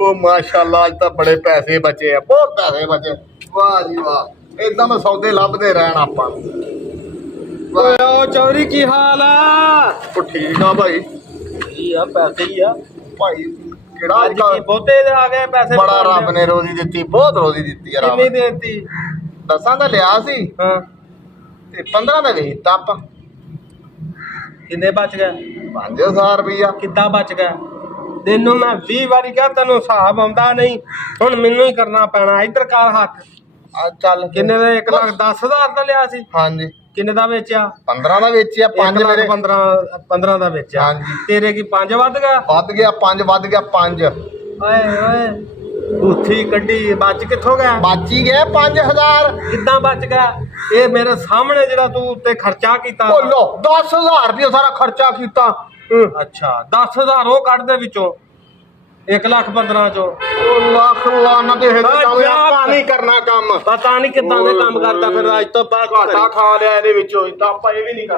ਉਹ ਮਾਸ਼ਾਅੱਲਾ ਅੱਜ ਤਾਂ ਬੜੇ ਪੈਸੇ ਬਚੇ ਆ, ਬਹੁਤ ਪੈਸੇ ਬਚੇ। ਵਾਹ ਜੀ ਵਾਹ, ਏਦਾਂ ਮੈਂ ਸੌਦੇ ਲੱਭਦੇ ਰਹਿਣ ਆਪਾਂ ਨੂੰ। ਓਏ ਓ ਚੌਧਰੀ ਕੀ ਹਾਲ ਆ? ਉਹ ਠੀਕ ਆ ਭਾਈ। ਕੀ ਆ ਪੈਸੇ ਹੀ ਆ ਭਾਈ ਕਿਹੜਾ ਅੱਜ ਕੀ ਬਹੁਤੇ ਆ ਗਏ ਪੈਸੇ? ਬੜਾ ਰੱਬ ਨੇ ਰੋਜ਼ੀ ਦਿੱਤੀ, ਬਹੁਤ ਰੋਜ਼ੀ ਦਿੱਤੀ ਯਾਰ। ਕਿੰਨੀ ਦੇਤੀ? 10 ਦਾ ਲਿਆ ਸੀ ਹਾਂ ਤੇ 15 ਦਾ ਵੇਚਤਾ ਆਪਾਂ। ਕਿੰਨੇ ਬਚ ਗਏ? 5000 ਰੁਪਈਆ। ਕਿੱਦਾਂ ਬਚ ਗਏ? ਤੈਨੂੰ ਮੈਂ 20 ਵਾਰੀ ਕਿਹਾ ਤੈਨੂੰ ਹਿਸਾਬ ਆਉਂਦਾ ਨਹੀਂ, ਹੁਣ ਮੈਨੂੰ ਹੀ ਕਰਨਾ ਪੈਣਾ। ਇੱਧਰ ਕਰ ਹੱਥ। ਆ ਚੱਲ ਕਿੰਨੇ ਦਾ? 1,10,000 ਦਾ ਲਿਆ ਸੀ। ਹਾਂਜੀ। ਕਿੰਨੇ ਦਾ ਵੇਚਿਆ? 15 ਦਾ ਵੇਚਿਆ। 5 ਮੇਰੇ 15 ਦਾ ਵੇਚਿਆ। ਹਾਂਜੀ। ਤੇਰੇ ਕੀ 5 ਵੱਧ ਗਿਆ? ਵੱਧ ਗਿਆ 5, ਵੱਧ ਗਿਆ 5। ਓਏ ਓਏ ਬੂਥੀ ਕੱਢੀ, ਬਚ ਕਿੱਥੋਂ ਗਿਆ? ਬਚ ਹੀ ਗਏ 5000। ਕਿੱਦਾਂ ਬਚ ਗਿਆ? ਇਹ ਮੇਰੇ ਸਾਹਮਣੇ ਜਿਹੜਾ ਤੂੰ ਉੱਤੇ ਖਰਚਾ ਕੀਤਾ। ਬੋਲੋ 10000 ਰੁਪਏ ਸਾਰਾ ਖਰਚਾ ਕੀਤਾ। ਅੱਛਾ 10,000 ਉਹ ਕੱਢ ਦੇ ਵਿੱਚੋਂ 1,15,000 ਚੋਂ। ਉਹ ਲੱਖ ਲਾਣਾ ਤੇ ਆਪਾਂ ਨਹੀਂ ਕਰਨਾ ਕੰਮ। ਪਤਾ ਨਹੀਂ ਕਿੱਦਾਂ ਦੇ ਕੰਮ ਕਰਦਾ ਫਿਰ ਅੱਜ ਤੋਂ ਬਾਅਦ ਘਾਟਾ ਖਾ ਲਿਆ ਇਹਦੇ ਵਿੱਚੋਂ, ਤਾਂ ਆਪਾਂ ਇਹ ਵੀ ਨਹੀਂ ਕਰਨਾ।